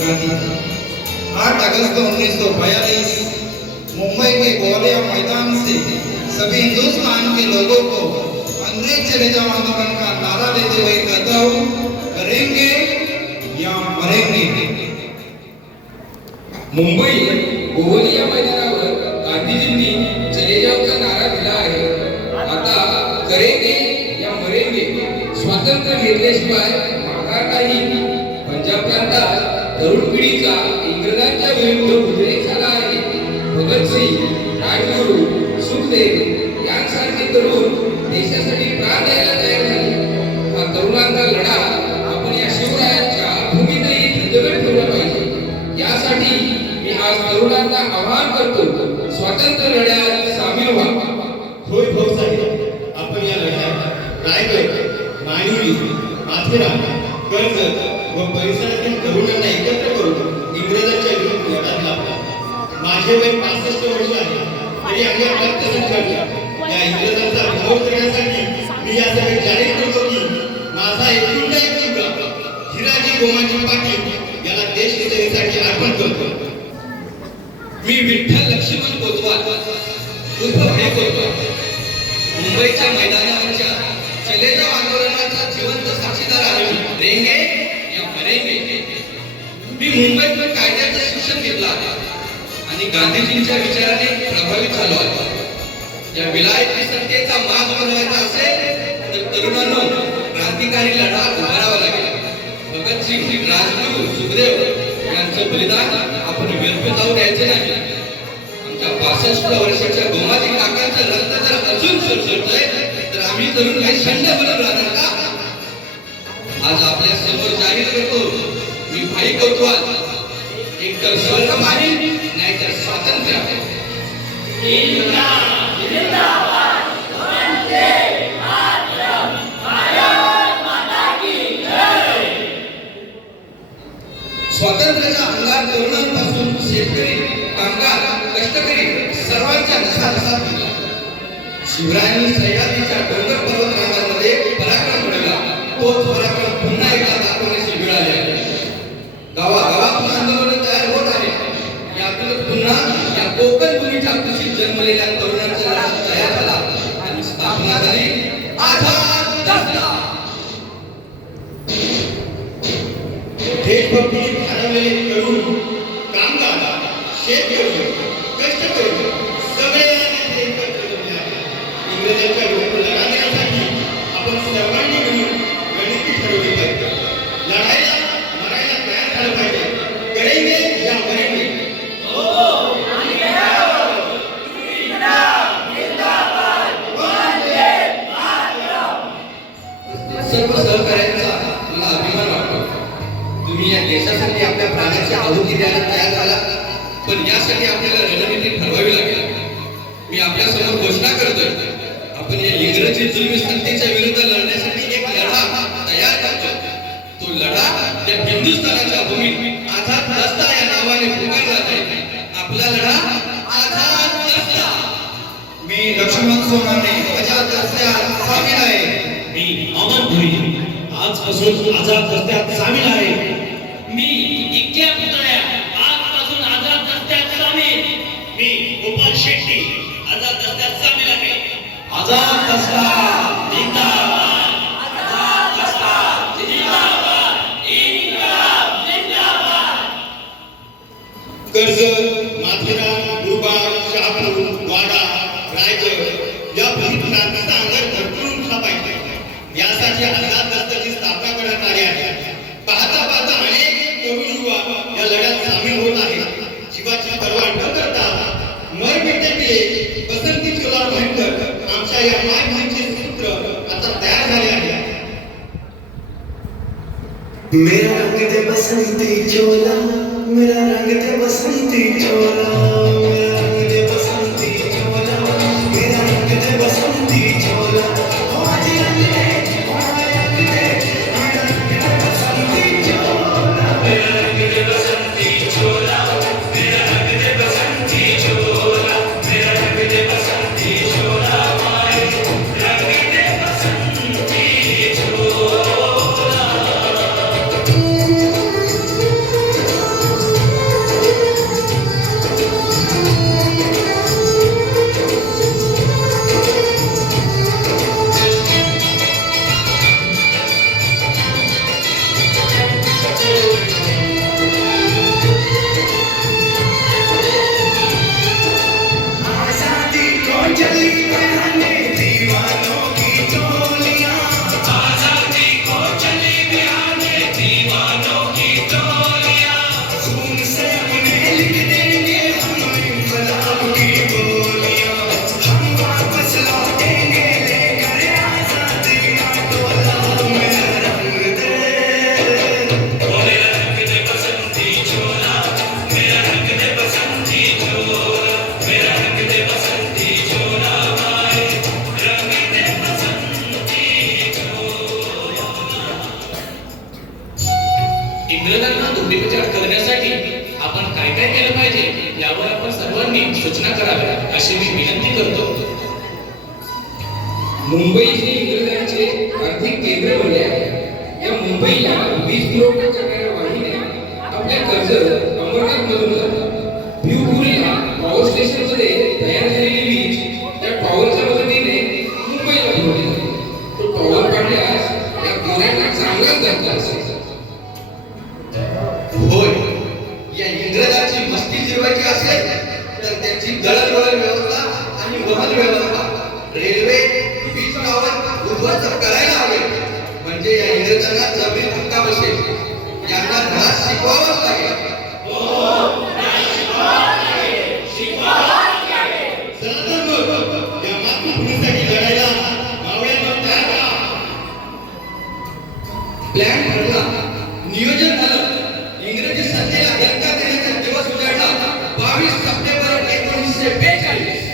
गांधी। 8 अगस्त 1942 मुंबई के ग्वालियर मैदान से सभी हिंदुस्तान के लोगों को अंग्रेज चले जाओ आंदोलन का नारा देते हुए कहता हूँ, करेंगे या मरेंगे। मुंबई गोवलिया मैदानावर गांधीजींनी चले जाओचा नारा दिला आहे। आता करेंगे या मरेंगे। स्वातंत्र्य घेतल्याशिवाय माघार नाही। पंजाब प्रांतात तरुण पिढीचा इंग्रजांच्या विरुद्ध उद्रेक झाला आहे। भगतसिंग, राजगुरू, सुखदेव यांसारखे तरुण देशासाठी प्राण द्यायला तयार झाले। हा तरुणांचा लढा आपण या शिवरायांच्या भूमीतही जगत ठेवला पाहिजे। यासाठी मी आज तरुणांना आवाहन करतो, स्वातंत्र्य लढ्यात सामील व्हा। होय भाऊसाहेब, आपण या लढ्यात रायगड, माणिवली, माथेरान, कर्जत व परिसरातील तरुणांना एकत्र करून इंग्रजांच्या विरुद्ध लढा दिला। माझे वय 65 वर्ष आहे, तरी आम्ही रक्त संघर्ष या इंग्रजांचा विरोध करण्यासाठी मी या सभेत जाहीर करतो की माझा एकुलता एक मुलगा हिराजी गोमाजी पाटील याला देश सेवेसाठी अर्पण करतो। मी विठ्ठल लक्ष्मण कोतवाल उर्फ हे कोतवाल मुंबईच्या मैदानावरच्या चले जाओ आंदोलनाचा जिवंत साक्षीदार आहे। करेंगे या मरेंगे। मी मुंबईत कायद्याचं शिक्षण घेतलं आहे आणि गांधीजींच्या विचाराने प्रभावित झालो आहे। या विलायती सत्तेचा माग बनवायचा असेल तर तरुणांनो क्रांतिकारी लढा उभारावा लागेल। भगतसिंग, राजगुरू, सुखदेव यांचं बलिदान आपण व्यर्थ जाऊ द्यायचे नाही। आमच्या 65 वर्षाच्या गोमाजी काकांचं रक्त जर अजून सळसळतंय तर आम्ही तरुण काही शंड बनत राहणार का? आज आपल्या समोर जाहीर करतो, मी भाई कोतवाल एक तर स्वर्ग मागील नाहीतर स्वातंत्र्य। स्वातंत्र्याचा अंगार तरुणांपासून शेतकरी, कामगार, कष्टकरी सर्वांच्या नशानशात गेला। शिवरायांनी सह्याद्रीच्या डोंगर पर्वत रांगांमध्ये पराक्रम घडवला। तोच पराक्रम पुन्हा एकदा दाखवण्याची वेळ आली आहे। गावागावातून आंदोलन तयार होत आहे। यातूनच पुन्हा या कोकण भूमीच्या कुशीत जन्मलेल्या तरुणांचा लढा तयार झाला आणि स्थापना झाली आझाद दस्ता। देशभक्तीने हरवलेले तरुण, कामगार, शेतकरी, कष्टकरी सगळ्यांनी एकत्र जमले आहेत। इंग्रजांच्या विरुद्ध लढा देण्यासाठी आपण सर्वांनी मिळून रणनीती ठरवली पाहिजे। लढायला मरायला तयार झालं पाहिजे। करेंगे या मरेंगे। सर्व सहकार्यांचा मला अभिमान वाटतो। तुम्ही या देशासाठी आपल्या प्राणाची आहुती द्यायला तयार झाला, पण यासाठी आपल्याला रणनीती ठरवावी लागेल। मी आपल्या समोर घोषणा करतोय, आपण या इंग्रजी जुलमी सत्तेच्या विरुद्ध लढण्यासाठी एक लढा तयार करतोय। तो लढा या हिंदुस्थानाच्या भूमीत आझाद दस्ता या नावाने पुकारला जाईल। आपला लढा आझाद दस्ता। मी लक्ष्मण सोनाने आझाद दस्त्यात सामील आहे। मी अमन धुरी आजपासून आझाद दस्त्यात सामील आहे। मी इक्या पुतळ्या आजपासून आझाद दस्त्यात सामील। मी गोपाल शेट्टी आझाद दस्त्यात सामील आहे। आझाद दस्ता जिंदाबाद, आझाद दस्ता जिंदाबाद, इन्कलाब जिंदाबाद। कर्जत, माथेरान, मुरबाड, शहापूर, वाडा, रायगड या भूमीत क्रांतीचा अंगार भरपूर उठला पाहिजे। यासाठी आझाद दस्त्याची स्थापना करण्यात आली आहे। पाहता पाहता अनेक तरुण युवा या लढ्यात सामील होत आहेत। जीवाची पर्वा न करता मर मिटे दिए बसंती चोला भयंकर आमच्या या मायभूमीचे सूत्र आता तयार झाले आहे। मेरा रंग दे बसंती चोला, मेरा रंग दे बसंती चोला, मेरा रंग दे बसंती चोला, मेरा रंग दे बसंती चोला। ओ माझी रंग दे, ओ माझी रंग दे, मेरा रंग दे बसंती चोला, मेरा रंग दे बसंती चोला, मेरा रंग दे बसंती चोला, मेरा रंग दे बसंती चोला, माय रंग दे बसंती चोला। करण्यासाठी आपण काय काय केलं पाहिजे यावर आपण सर्वांनी सूचना कराव्या अशी मी विनंती करतो. मुंबई हे इंग्रजांचे आर्थिक केंद्र बनले आहे. या मुंबईला वीज पुरवठा करणाऱ्या वाहिन्या आपल्या कर्जत अमरनाथ मधून जातात. भिवपुरीला पॉवर स्टेशन मध्ये तयार झालेली वीज या टॉवरच्या मदतीने मुंबईला पुरवली जाते. तो टॉवर काढल्यास या गोऱ्यांना चांगलाच धक्का असायचा. होय, या इंग्रजांची मस्ती जिरवायची असेल तर त्यांची दळणवळण व्यवस्था आणि वहन व्यवस्था, रेल्वे, वीज टॉवर उद्ध्वस्त करायला हवे. म्हणजे या इंग्रजांना जमीन धक्का बसेल. यांना धडा शिकवावाच लागेल. चला तर मग या मातृभूमीसाठी लढायला मावळ्यांना तयार करा. प्लॅन ठरला, नियोजन झालं. इंग्रजी सत्तेला धक्का देण्याचा दिवस उजाडला 22 सप्टेंबर 1942.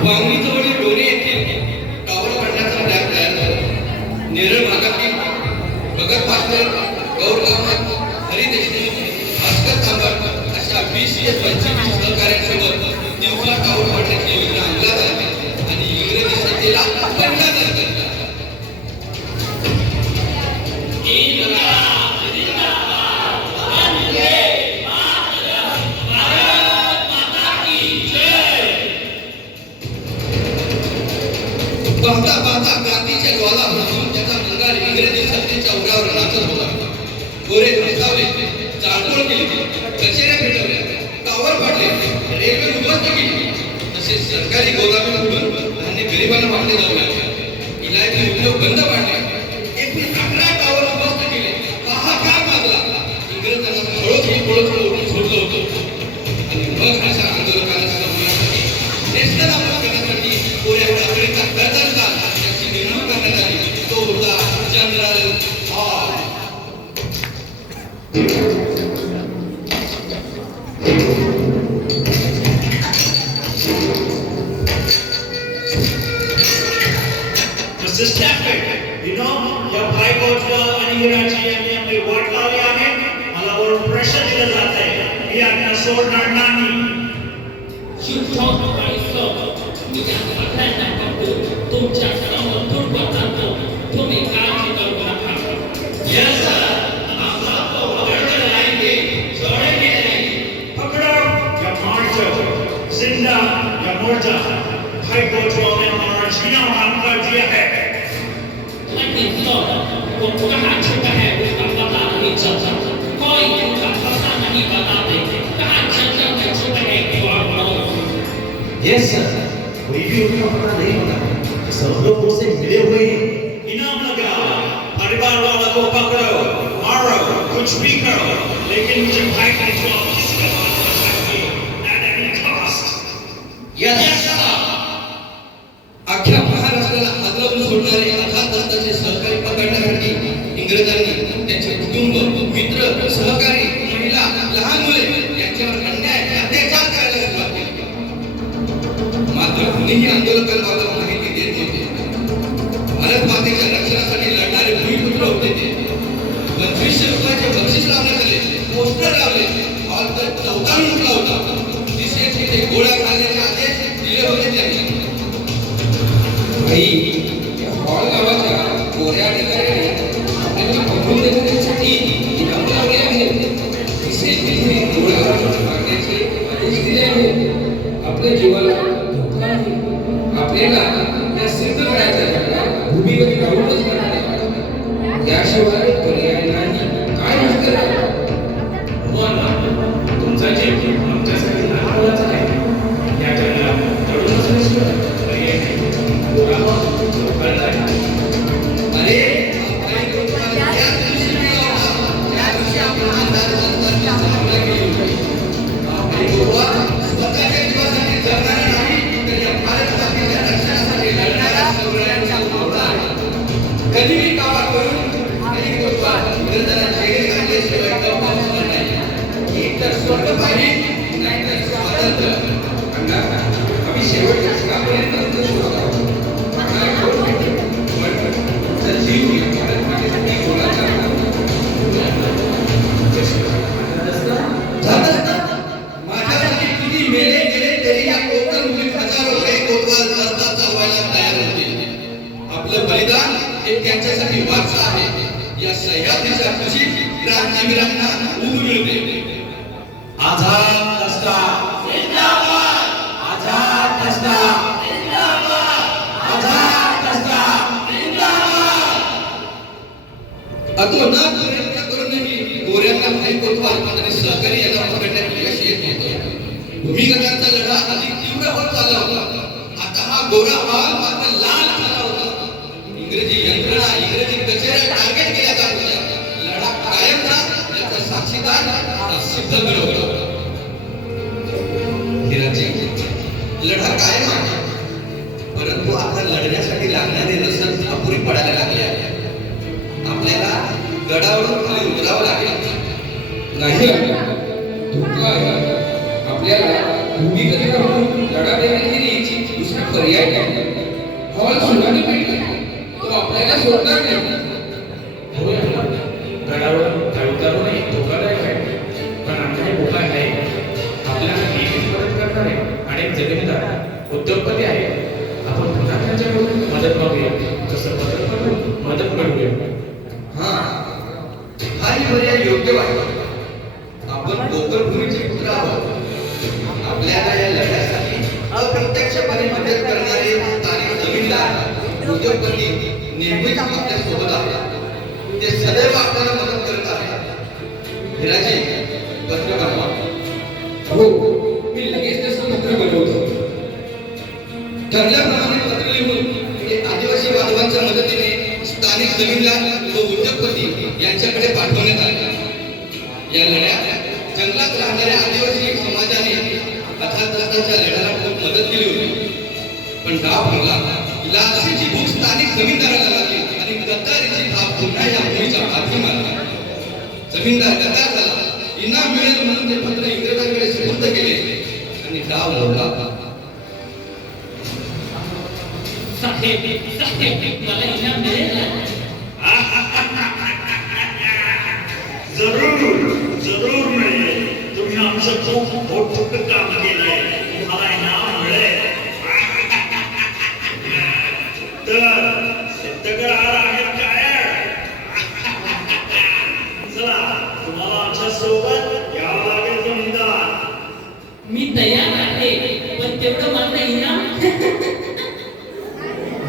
वांगणीजवळील डोने येथे टॉवर बांधण्याचा प्लॅन तयार झाला. नेरळ भागातील भगत भास्कर, गौर कामत, हरी देशमुख, भास्कर तांबट अशा 20 ते 25 सहकाऱ्यांसोबत दिवसा टॉवर बांधण्याची योजना अंमलात आणली आणि इंग्रजी सत्तेला पहिला दर्जा दिला. पाहता पाहता गांधीच्या ज्वाला बसून त्याचा भंगार इंग्रजी सत्तेच्या उरावर नाचत होता. गोरे धमकावले, चाळपोळ केली, कचेऱ्या पेटवल्या, टॉवर पाडले, रेल्वे उद्ध्वस्त केली. तसेच सरकारी गोदामे उघडून धान्य गरिबांना वाटले जाऊ लागले. इलायची उद्योग बंद पाडले. एकूण 11 टॉवर उद्ध्वस्त केले. हाहाकार माजला. इंग्रजांना पळत उठून सोडलं होतं. आणि मग अशा आंदोलकांना समजण्यासाठी नेशनल आंदोलन करण्यासाठी कोऱ्या टाकळीचा गरजनकार याची नेमणूक करण्यात आली. तो होता general hall. Mr. Stafford, you know, या भाईगोटला आणि इंग्रजी यांनी आपली वाट लावली आहे. मला वरून प्रेशर दिलं जात आहे. मी यांना सोडणार नाही. तुमच्या समोर जातो. तुम्ही काळजी करू नका. Yes, sir. हम आपको पकड़ लाएंगे, छोड़ेंगे नहीं. पकड़ो या मार दो, जिंदा या मुर्दा. भाईगोटला ने हमारा जीना हराम कर दिया है. वो कहाँ छुपा है उसका पता नहीं चलता. कोई उनका पता नहीं बताते. कहाँ जंगल में छुपे हैं क्यों आप लोग? Yes, sir. कोई भी उनका पता नहीं होता. सब लोग उनसे मिले हुए हैं. इनाम लगाओ, परिवार वालों को पकड़ो, मारो, कुछ भी करो, लेकिन मुझे भाई का जवाब किसका चाहिए, at any cost. Yes, sir. अख्ख्या महाराष्ट्राला हादरवून सोडणारे अथात रस्त्याचे सहकारी पकडण्यासाठी इंग्रजांनी त्यांचे कुटुंब, मित्र, सहकारी, महिला, लहान मुले यांच्यावर अन्याय, अत्याचार करायला सुरुवात केली. मात्र कुणीही आंदोलकांबाबत माहिती देत नव्हते. भारत मातेच्या रक्षणासाठी लढणारे भूमिपुत्र होते ते. 2500 रुपयाचे बक्षीस लावण्यात आले, पोस्टर लावले, हॉल तर चौकान उठला होता. दिसेल तिथे गोळ्या घालण्याचे आदेश दिले होते त्यांनी. भाई, या हॉल गावाच्या गोऱ्या अधिकाऱ्याने आपल्याला पकडून देण्यासाठी इनाम लावले आहे. दिसेल तिथे गोळ्या मारण्याचे आदेश दिले आहेत. आपल्या जीवाला धोका आहे. आपल्याला या सिद्ध करायच्या जागा भूमीवर गावूनच करणार आहे. त्याशिवाय पर्याय नाही. काय असतं तुमचा जीव आमच्यासाठी महत्त्वाचा आहे. या जगाला तडून असल्याशिवाय पर्याय नाही. अरे काही लोकांना त्याच दिवशी मिळाला होता. त्या दिवशी आपण आमदार संतांची स्थापना केली होती. आणि गोवा स्वतःच्या जीवासाठी जगणारा नाही तर या भारत शिवरायांचा मावळा आहे. कधीही कावा करून कधी कोतवाल इंग्रजांना जेरी आणल्याशिवाय गप्प बसणार नाही. एक तर स्वर्ग पाहिजे नाही तर स्वातंत्र्य. अण्णा, आम्ही शेवटच्या क्षणापर्यंत तुमचं सोबत आहोत. आम्हाला कोण भेटेल? पण तुमचा जीव भारत मातेसाठी गोळा माझ्यासाठी किती मेले गेले तरी या कोकण भूमीत हजारो हे कोतवाल रस्ता चालवायला तयार होते. आपलं बलिदान हे त्यांच्यासाठी वारसा आहे. या सह्याद्रीच्या कुशीत क्रांतीवीरांना ऊब मिळते. आझाद रस्ता जिंदाबाद, आझाद रस्ता जिंदाबाद, आझाद रस्ता जिंदाबाद. अतोनात प्रयत्न करूनही गोऱ्यांना भाई कोतवाल आणि सहकारी यांना पकडण्यात यश येत होतं. भूमिगतांचा लढा अधिक तीव्र होत चालला होता. आता हा गोरा वाल मात्र लाल झाला होता. इंग्रजी यंत्रणा, इंग्रजी कचेऱ्या टार्गेट केल्या जात होत्या. लढा कायम राहा याचा साक्षीदार हा सिद्धगड होता. हिराजी, लढा कायम आहे, परंतु आता लढण्यासाठी लागणारे रसद अपुरी पडायला लागले आहे. आपल्याला गडावरून खाली उतरावं लागेल. नाही अण्णा, धोका आहे. आपल्याला भूमिगतावरून लढा देण्याची दुसरा पर्याय नाही. हॉल सुनाने भेटले तो आपल्याला सोडणार नाही. होय अण्णा, गडावर चढतानाही धोकादायक आहे. पण आमच्याकडे उपाय आहे. आपल्याला नेहमीच मदत करणारे अनेक जमीनदार उद्योगपती आहेत. आपण पुन्हा त्यांच्याकडून मदत मागूया. तसं मदत मिळवूया. हाही पर्याय योग्य वाटतो. आपण कोकण भूमीचे पुत्र आहोत. आपल्याला या लढ्यासाठी अप्रत्यक्षपणे मदत करणारे स्थानिक जमीनदार, उद्योगपती नेहमीच आपल्या सोबत आहेत. ते सदैव आपल्याला मदत करत आहेत. हिराजी, पत्र बनवा. हो, मी लगेच तसं पत्र बनवतो. ठरल्याप्रमाणे पत्र लिहून ते आदिवासी बांधवांच्या मदतीने स्थानिक जमीनदार व उद्योगपती यांच्याकडे पाठवण्यात आले. या लढ्यात जंगलात राहणाऱ्या आदिवासी समाजाने अर्थात रस्त्याच्या लढ्याला खूप मदत केली होती. पण डाव भरला. लालसेची भूक स्थानिक जमीनदाराला लागली आणि गद्दारीची भाव पुन्हा या भूमीचा माध्यम आला. जमीनदार गद्दार झाला. इनाम मिळेल म्हणून ते पत्र इंग्रजांकडे सुपूर्द केले आणि डाव लावला. साहेब, मला इनाम मिळेल ना? जरूर मिळेल. तुम्ही आमचं खूप मोठं काम केलंय. तुम्हाला इनाम मिळेल. तर सिद्ध करा आहेत काय? चला, तुम्हाला आमच्या सोबत यावं लागेल जमीनदार. मी तयार आहे, पण तेवढं मात्र इनाम.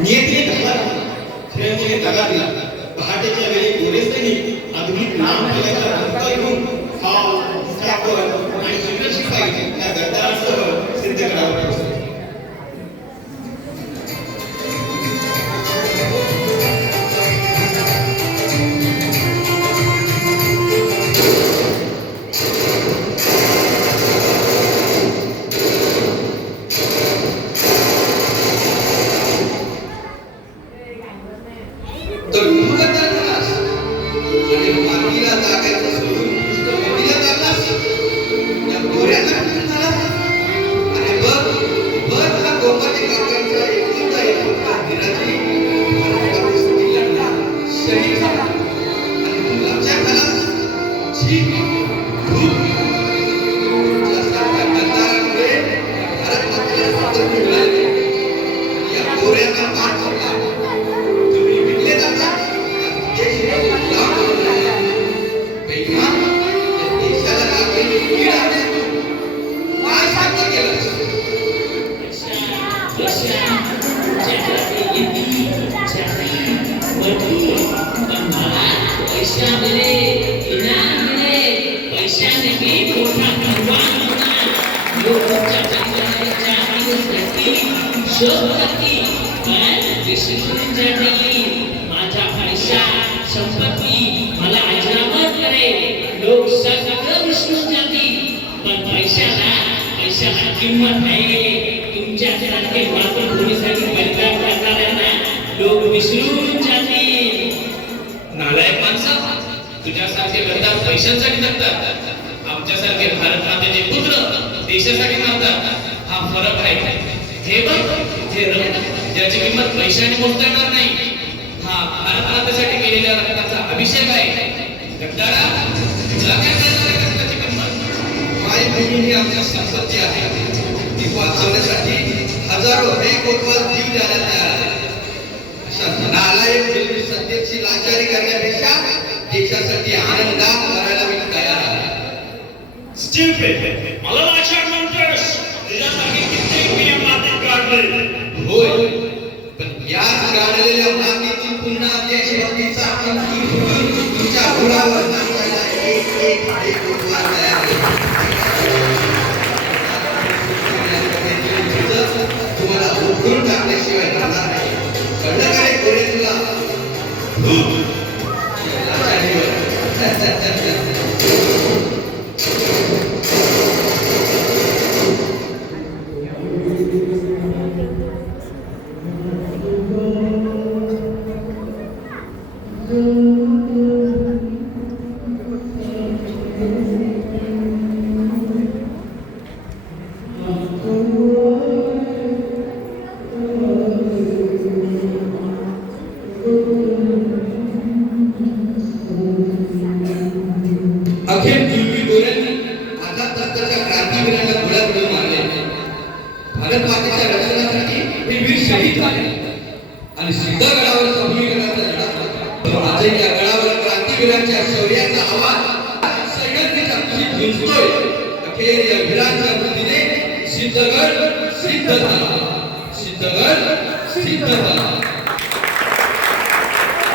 नियतीने धक्का दिला. फिरंजीने दगा दिला. पहाटेच्या वेळी गोरे सैनिक आधुनिक नाम केल्याचा धक्का घेऊन खाव, साखर आणि इतर शिपाई त्या गद्दारांसह सिद्धगडावर पोहोचले. तर तू गद्दार झालास आणि मातीला जागायचं सोडून नुसतं मोठीला जातास. या गोऱ्यांना कुठून झालास? अरे बघ हा गोपाजी काकांचा एकुलता एक मुलगा हिराजी भारतासाठी लढला, शहीद झाला आणि तू लक्षात झालास. छी, धूप. तुझ्यासारख्या गद्दारांमुळे भारत मातेला स्वातंत्र्य मिळाले आणि या गोऱ्यांना मार पडला. तुम्ही विकले जाता. देश गुलाम करून राहिले. बेईमान, या देशाला लागलेली कीड आहेस तू. काय साध्य केलंस? पैशाने मी मोठा भगवान होणार. लोकांच्या जंगलाच्या आयुष्याची शोध करती, पण विसरून जाईल. माझा पैसा संपत्ती मला अजरामर करेल. लोक सगळं विसरून जातील, पण पैशाला किंमत नाही. तुमच्यासारखे मातृभूमीसाठी बलिदान करणाऱ्यांना तुमच्यासारखे गद्दार पैशांसाठी जगतात, आमच्यासारखे भारत मातेचे पुत्र देशासाठी मरतात. हा फरक आहे. हे बघ, हे रक्त ज्याची किंमत पैशाने मोजता येणार नाही, हा भारत मातेसाठी केलेल्या रक्ताचा अभिषेक आहे. गद्दारा, तुला काय कळणार आहे रक्ताची किंमत? माय बहीण ही आमच्या संपत्ती आहे. ती वाचवण्यासाठी हजारो हे कोतवाल जीव द्यायला तयार आहे. अशा नालायक बिलबील सत्तेची लाचारी करण्यापेक्षा देशासाठी आनंदात करायला मी तयार आहे. Stupid! मला लाचार म्हणतोस? तुझ्यासारखे कित्येक मी या मातीत काढले. होय, पण याच गाडलेल्या मातीची पुन्हा देशभक्तीचा अंकी फुटून तुमच्या घोडावर नाचायला एक भाई कोतवाल तयार आहे. तुम्हाला उकळून टाकल्याशिवाय राहणार नाही. कळलं का रे कोरे तुला? अखेर जुलमी गोऱ्यांनी आझाद रक्ताच्या क्रांतीवीरांना गोळ्यात घेऊन मारले. भारत मातेच्या रक्षणासाठी हे वीर शहीद झाले आणि सिद्धगडावर सभीकरणाचा लढा झाला. आजही या गडावर क्रांतीवीरांच्या शौर्याचा आवाज सैन्याच्या खुशीत गुंजतोय. अखेर या वीरांच्या बुद्धीने सिद्धगड सिद्ध झाला. सिद्धगड सिद्ध झाला.